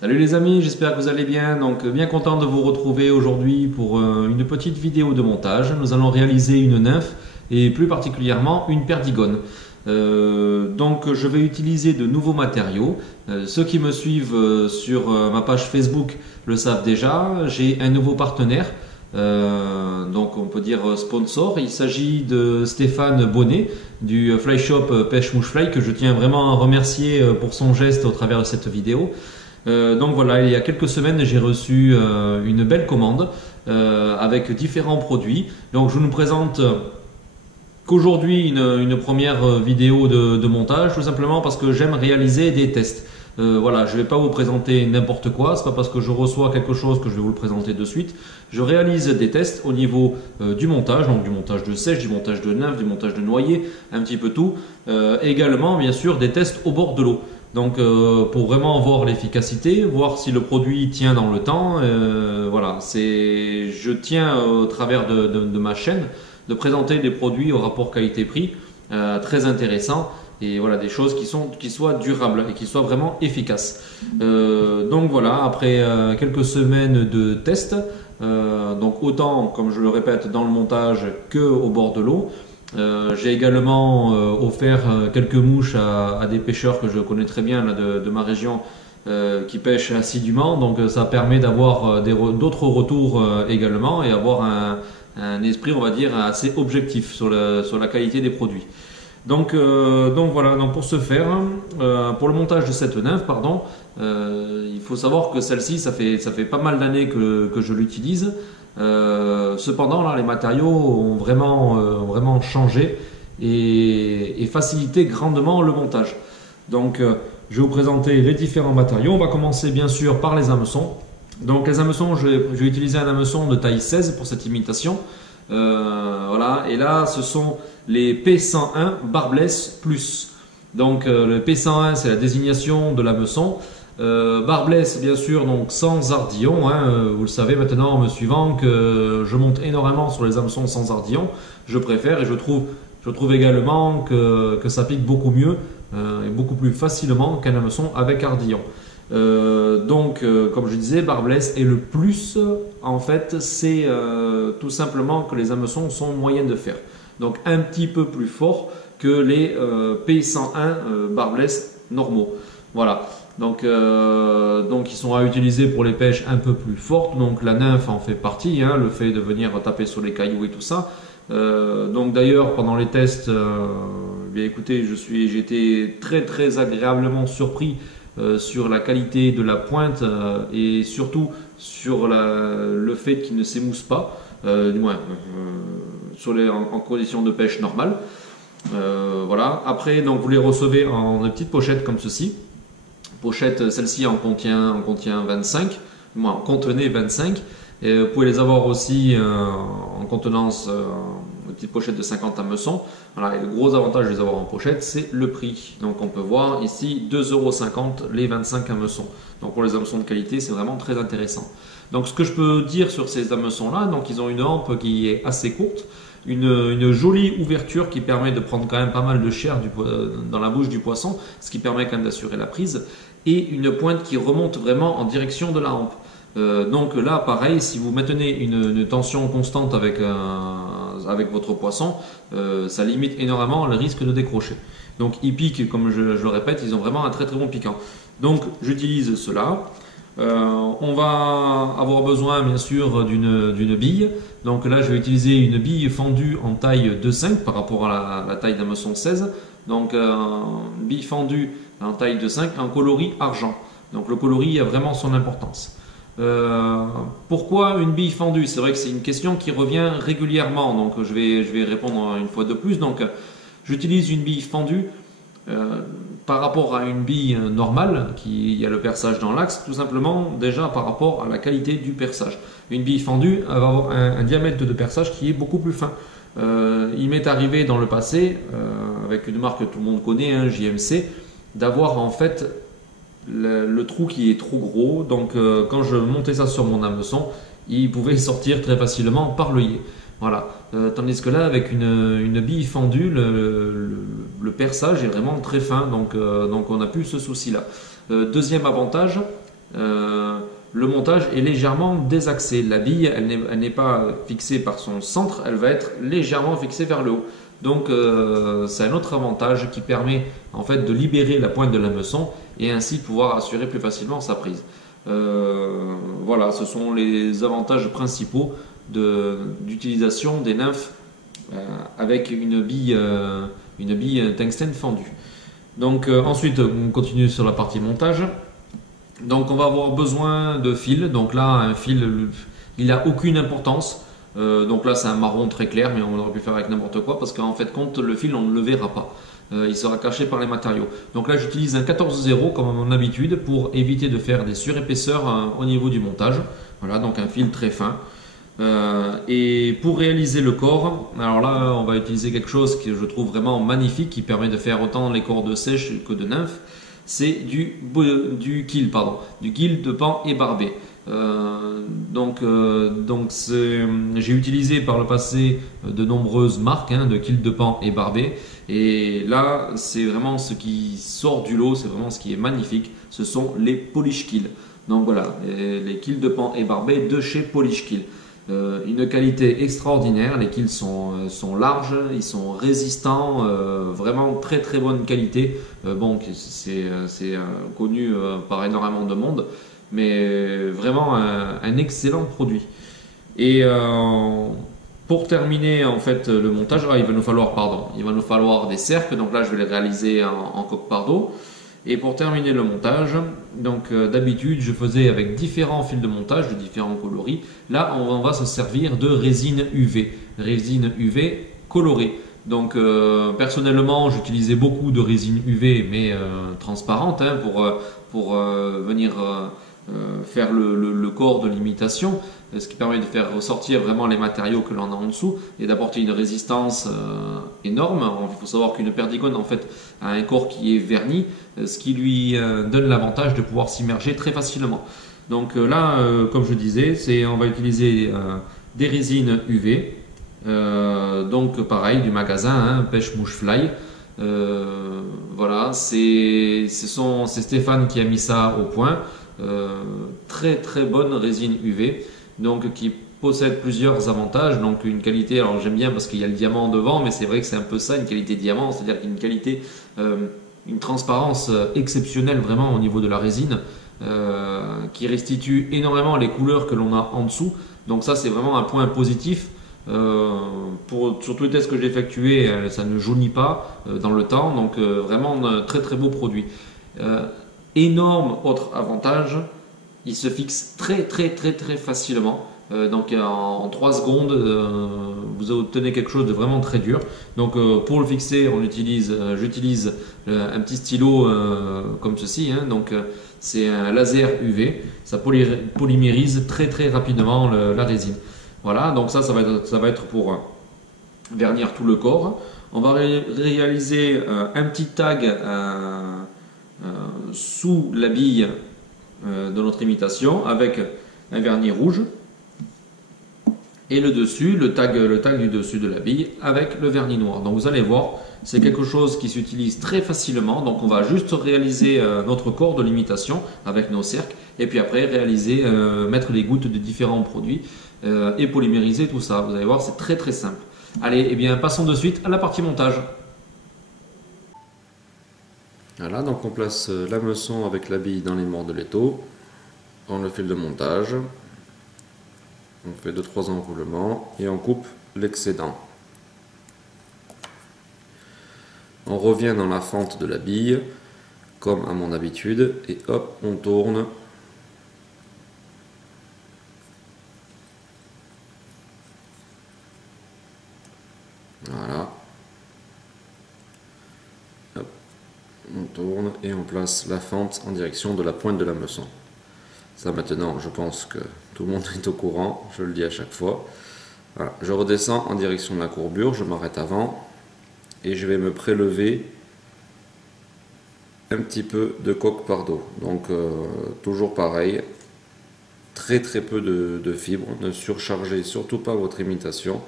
Salut les amis, j'espère que vous allez bien. Donc bien content de vous retrouver aujourd'hui pour une petite vidéo de montage. Nous allons réaliser une nymphe et plus particulièrement une perdigone. Donc je vais utiliser de nouveaux matériaux. Ceux qui me suivent sur ma page Facebook le savent déjà. J'ai un nouveau partenaire. Donc on peut dire sponsor. Il s'agit de Stéphane Bonnet du Fly Shop Pêche Mouche Fly, que je tiens vraiment à remercier pour son geste au travers de cette vidéo. Donc voilà, il y a quelques semaines, j'ai reçu une belle commande avec différents produits. Donc je nous présente qu'aujourd'hui une première vidéo de montage, tout simplement parce que j'aime réaliser des tests. Voilà, je ne vais pas vous présenter n'importe quoi, c'est pas parce que je reçois quelque chose que je vais vous le présenter de suite. Je réalise des tests au niveau du montage, donc du montage de sèche, du montage de nymphe, du montage de noyer, un petit peu tout. Également, bien sûr, des tests au bord de l'eau. Donc pour vraiment voir l'efficacité, voir si le produit tient dans le temps, voilà, je tiens au travers de ma chaîne de présenter des produits au rapport qualité-prix très intéressants et voilà, des choses qui soient durables et qui soient vraiment efficaces. Donc voilà, après quelques semaines de tests, donc autant comme je le répète dans le montage que au bord de l'eau. J'ai également offert quelques mouches à des pêcheurs que je connais très bien là, de ma région qui pêchent assidûment. Donc ça permet d'avoir d'autres retours également et avoir un esprit, on va dire, assez objectif sur la qualité des produits. Donc voilà, donc pour ce faire, pour le montage de cette nymphe, pardon, il faut savoir que celle-ci, ça fait pas mal d'années que je l'utilise. Cependant, là, les matériaux ont vraiment changé et facilité grandement le montage. Donc, je vais vous présenter les différents matériaux. On va commencer bien sûr par les hameçons. Donc, les hameçons, je vais utiliser un hameçon de taille 16 pour cette imitation. Voilà, et là, ce sont les P101 Barbless Plus. Donc, le P101, c'est la désignation de l'hameçon. Barbless, bien sûr, donc sans ardillon, hein, vous le savez maintenant en me suivant que je monte énormément sur les hameçons sans ardillon. Je préfère et je trouve également que ça pique beaucoup mieux et beaucoup plus facilement qu'un hameçon avec ardillon. Comme je disais, Barbless et le plus, en fait, c'est tout simplement que les hameçons sont moyens de fer. Donc un petit peu plus fort que les P101 Barbless normaux. Voilà. Donc ils sont à utiliser pour les pêches un peu plus fortes. Donc la nymphe en fait partie, hein, le fait de venir taper sur les cailloux et tout ça. Donc d'ailleurs pendant les tests, bien écoutez, j'ai été très agréablement surpris sur la qualité de la pointe et surtout sur le fait qu'il ne s'émousse pas, du moins en conditions de pêche normales. Voilà. Après, donc vous les recevez en petites pochettes comme ceci. Pochette, celle-ci en contient 25, en contenait 25. Et vous pouvez les avoir aussi en contenance, une petite pochette de 50 hameçons. Voilà, et le gros avantage de les avoir en pochette, c'est le prix. Donc on peut voir ici 2,50 € les 25 hameçons. Donc pour les hameçons de qualité, c'est vraiment très intéressant. Donc ce que je peux dire sur ces hameçons-là, donc ils ont une hampe qui est assez courte. Une jolie ouverture qui permet de prendre quand même pas mal de chair dans la bouche du poisson, ce qui permet quand même d'assurer la prise, et une pointe qui remonte vraiment en direction de la hampe. Donc là, pareil, si vous maintenez une tension constante avec votre poisson, ça limite énormément le risque de décrocher. Donc ils piquent, comme je le répète, ils ont vraiment un très bon piquant. Donc j'utilise cela. On va avoir besoin bien sûr d'une bille. Donc là je vais utiliser une bille fendue en taille 2,5 par rapport à la taille d'hameçon 16. Donc une bille fendue en taille 2,5 en coloris argent. Donc le coloris a vraiment son importance. Pourquoi une bille fendue? C'est vrai que c'est une question qui revient régulièrement. Donc je vais répondre une fois de plus. Donc j'utilise une bille fendue par rapport à une bille normale qui a le perçage dans l'axe, tout simplement déjà par rapport à la qualité du perçage. Une bille fendue va avoir un diamètre de perçage qui est beaucoup plus fin. Il m'est arrivé dans le passé, avec une marque que tout le monde connaît, hein, JMC, d'avoir en fait le trou qui est trop gros. Donc quand je montais ça sur mon hameçon, il pouvait sortir très facilement par l'œillet. Voilà. Tandis que là, avec une bille fendue, le perçage est vraiment très fin, donc on n'a plus ce souci-là. Deuxième avantage, le montage est légèrement désaxé. La bille, elle n'est pas fixée par son centre, elle va être légèrement fixée vers le haut. Donc c'est un autre avantage qui permet en fait de libérer la pointe de l'hameçon et ainsi pouvoir assurer plus facilement sa prise. Voilà, ce sont les avantages principaux d'utilisation des nymphes avec une bille tungstène fendue. Donc ensuite on continue sur la partie montage. Donc on va avoir besoin de fils. Donc là un fil il n'a aucune importance. Donc là c'est un marron très clair mais on aurait pu faire avec n'importe quoi parce qu'en fait compte le fil on ne le verra pas. Il sera caché par les matériaux. Donc là j'utilise un 14-0 comme à mon habitude pour éviter de faire des surépaisseurs au niveau du montage. Voilà, donc un fil très fin. Et pour réaliser le corps, alors là on va utiliser quelque chose que je trouve vraiment magnifique qui permet de faire autant les corps de sèche que de nymphes. C'est du kill, du kill de pan et barbé. J'ai utilisé par le passé de nombreuses marques de kill de pan et barbé. Et là, c'est vraiment ce qui sort du lot, c'est vraiment ce qui est magnifique. Ce sont les Polish Kill. Donc voilà, les kills de pan et barbé de chez Polish Kill. Une qualité extraordinaire, les kills sont larges, ils sont résistants, vraiment très très bonne qualité. Bon, c'est connu par énormément de monde, mais vraiment un excellent produit. Et pour terminer en fait le montage, il va nous falloir des cercles, donc là je vais les réaliser en coque pardo. Et pour terminer le montage, donc d'habitude je faisais avec différents fils de montage de différents coloris. Là on va se servir de résine UV colorée. Donc personnellement j'utilisais beaucoup de résine UV mais transparente pour venir faire le corps de l'imitation, ce qui permet de faire ressortir vraiment les matériaux que l'on a en dessous et d'apporter une résistance énorme. Il faut savoir qu'une perdigone en fait a un corps qui est verni, ce qui lui donne l'avantage de pouvoir s'immerger très facilement. Donc là, comme je disais, on va utiliser des résines UV, donc pareil du magasin, Pêche Mouche Fly. Voilà, c'est Stéphane qui a mis ça au point. Très très bonne résine UV, donc qui possède plusieurs avantages. Donc une qualité, alors j'aime bien parce qu'il y a le diamant devant, mais c'est vrai que c'est un peu ça, une qualité diamant, c'est-à-dire qu'il y a une qualité, une transparence exceptionnelle vraiment au niveau de la résine, qui restitue énormément les couleurs que l'on a en dessous. Donc ça c'est vraiment un point positif. Sur tous les tests que j'ai effectués, ça ne jaunit pas dans le temps, donc vraiment un très très beau produit. Énorme autre avantage, il se fixe très très très très facilement. Donc en 3 secondes, vous obtenez quelque chose de vraiment très dur. Donc pour le fixer, j'utilise un petit stylo comme ceci. Donc c'est un laser UV, ça polymérise très très rapidement la résine. Voilà, donc ça va être pour vernir tout le corps. On va réaliser un petit tag sous la bille de notre imitation avec un vernis rouge et le dessus, le tag du dessus de la bille avec le vernis noir. Donc vous allez voir, c'est quelque chose qui s'utilise très facilement. Donc on va juste réaliser notre corps de l'imitation avec nos cercles et puis après mettre les gouttes de différents produits et polymériser tout ça. Vous allez voir, c'est très très simple. Allez, eh bien passons de suite à la partie montage. Voilà, donc on place l'hameçon avec la bille dans les morts de l'étau, on le fil de montage, on fait 2-3 enroulements et on coupe l'excédent. On revient dans la fente de la bille, comme à mon habitude, et hop, on tourne. Voilà. Hop. On tourne et on place la fente en direction de la pointe de l'hameçon. Ça maintenant, je pense que tout le monde est au courant, je le dis à chaque fois. Voilà. Je redescends en direction de la courbure, je m'arrête avant et je vais me prélever un petit peu de coque pardo. Donc toujours pareil, très très peu de fibres, ne surchargez surtout pas votre imitation,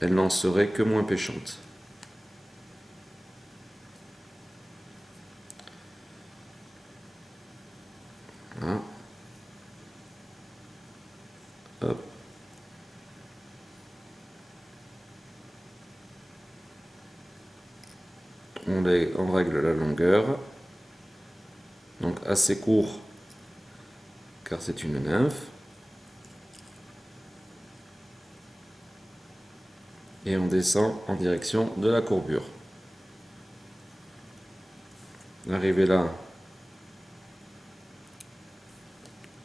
elle n'en serait que moins pêchante. Voilà. on règle la longueur. Donc assez court car c'est une nymphe. Et on descend en direction de la courbure. Arrivé là,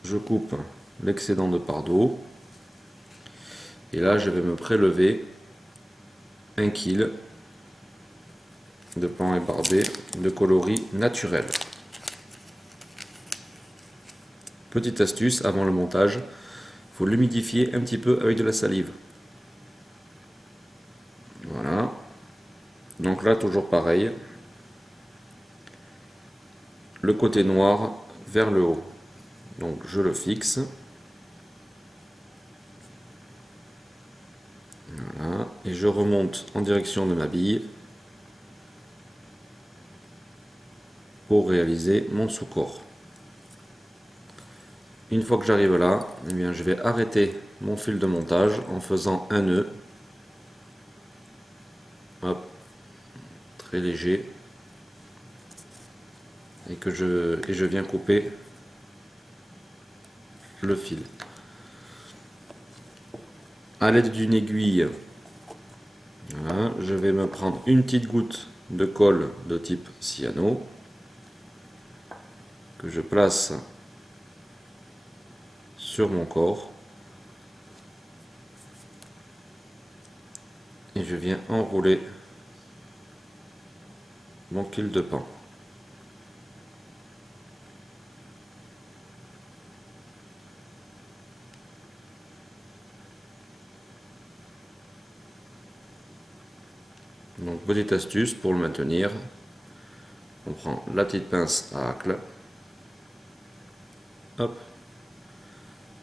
je coupe l'excédent de part d'eau. Et là, je vais me prélever 1 kg de pan ébarbé de coloris naturel. Petite astuce, avant le montage, il faut l'humidifier un petit peu avec de la salive. Voilà. Donc là, toujours pareil. Le côté noir vers le haut. Donc je le fixe. Voilà. Et je remonte en direction de ma bille pour réaliser mon sous-corps. Une fois que j'arrive là, eh bien, je vais arrêter mon fil de montage en faisant un nœud. Hop, très léger. Et je viens couper le fil. À l'aide d'une aiguille, voilà, je vais me prendre une petite goutte de colle de type cyano que je place sur mon corps et je viens enrouler mon fil de pan. Donc petite astuce pour le maintenir, on prend la petite pince à accle, hop,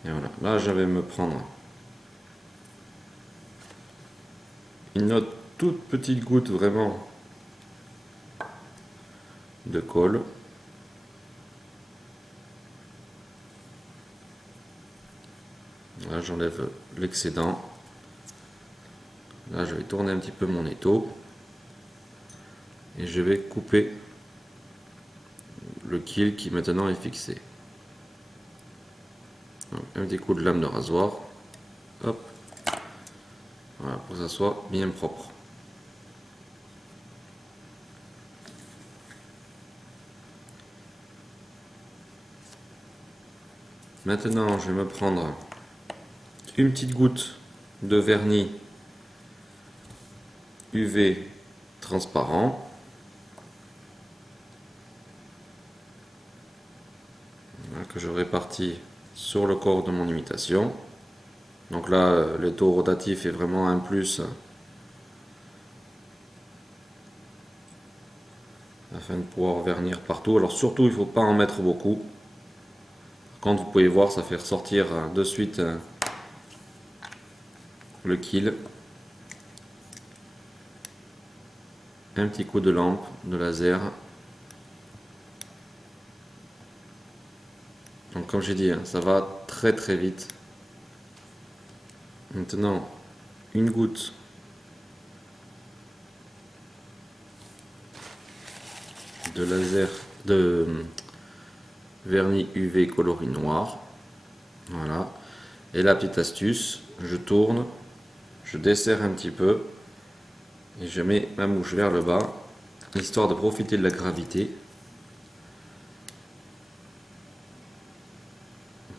et voilà, là je vais me prendre une autre toute petite goutte vraiment de colle. Là j'enlève l'excédent, là je vais tourner un petit peu mon étau. Et je vais couper le kill qui maintenant est fixé. Donc, un petit coup de lame de rasoir. Hop. Voilà, pour que ça soit bien propre. Maintenant, je vais me prendre une petite goutte de vernis UV transparent. Que je répartis sur le corps de mon imitation. Donc là, le taux rotatif est vraiment un plus afin de pouvoir vernir partout. Alors surtout, il ne faut pas en mettre beaucoup. Quand vous pouvez voir, ça fait ressortir de suite le kill. Un petit coup de lampe, de laser. Donc comme j'ai dit, ça va très très vite. Maintenant, une goutte de laser de vernis UV coloris noir. Voilà. Et la petite astuce, je tourne, je desserre un petit peu et je mets ma mouche vers le bas, histoire de profiter de la gravité.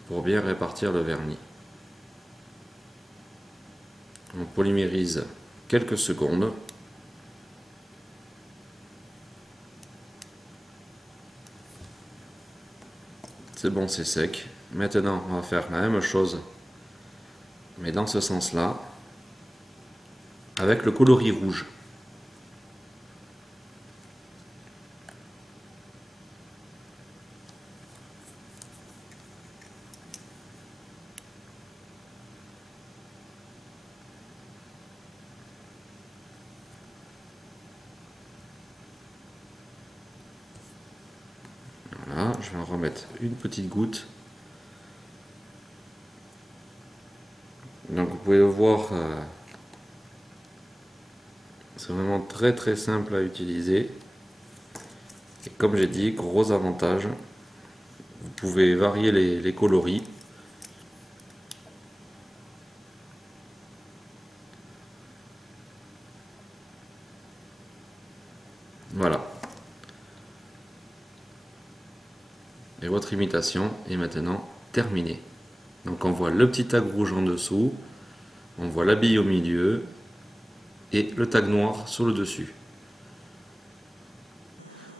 Pour bien répartir le vernis. On polymérise quelques secondes. C'est bon, c'est sec. Maintenant, on va faire la même chose, mais dans ce sens-là, avec le coloris rouge. Voilà, je vais en remettre une petite goutte. Donc vous pouvez le voir, c'est vraiment très très simple à utiliser. Et comme j'ai dit, gros avantage, vous pouvez varier les coloris. Voilà. Et votre imitation est maintenant terminée. Donc on voit le petit tag rouge en dessous, on voit la bille au milieu et le tag noir sur le dessus.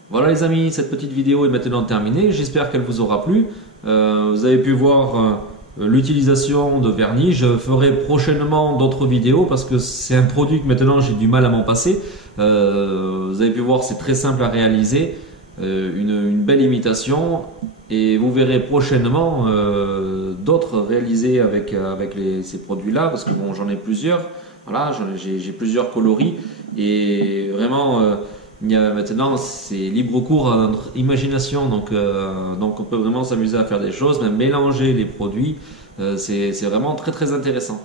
Voilà les amis, cette petite vidéo est maintenant terminée, j'espère qu'elle vous aura plu. Vous avez pu voir l'utilisation de vernis. Je ferai prochainement d'autres vidéos parce que c'est un produit que maintenant j'ai du mal à m'en passer. Vous avez pu voir, c'est très simple à réaliser, une belle imitation, et vous verrez prochainement d'autres réalisés avec ces produits-là, parce que bon, j'en ai plusieurs. Voilà, j'ai plusieurs coloris et vraiment maintenant c'est libre cours à notre imagination, donc on peut vraiment s'amuser à faire des choses, même mélanger les produits, c'est vraiment très très intéressant.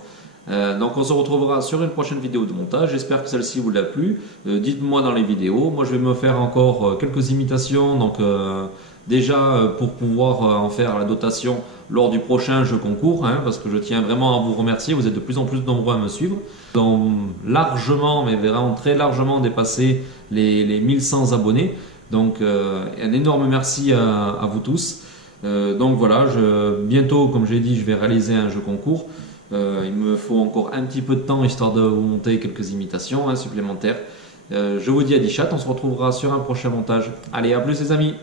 Donc on se retrouvera sur une prochaine vidéo de montage. J'espère que celle-ci vous a plu. Dites-moi dans les vidéos. Moi je vais me faire encore quelques imitations, donc déjà pour pouvoir en faire la dotation lors du prochain jeu concours, hein, parce que je tiens vraiment à vous remercier. Vous êtes de plus en plus nombreux à me suivre. Nous avons largement, mais vraiment très largement dépassé les 1100 abonnés. Donc un énorme merci à vous tous. Donc voilà, bientôt, comme j'ai dit, je vais réaliser un jeu concours. Il me faut encore un petit peu de temps histoire de vous monter quelques imitations supplémentaires. Je vous dis à 10 chat, on se retrouvera sur un prochain montage. Allez, à plus les amis!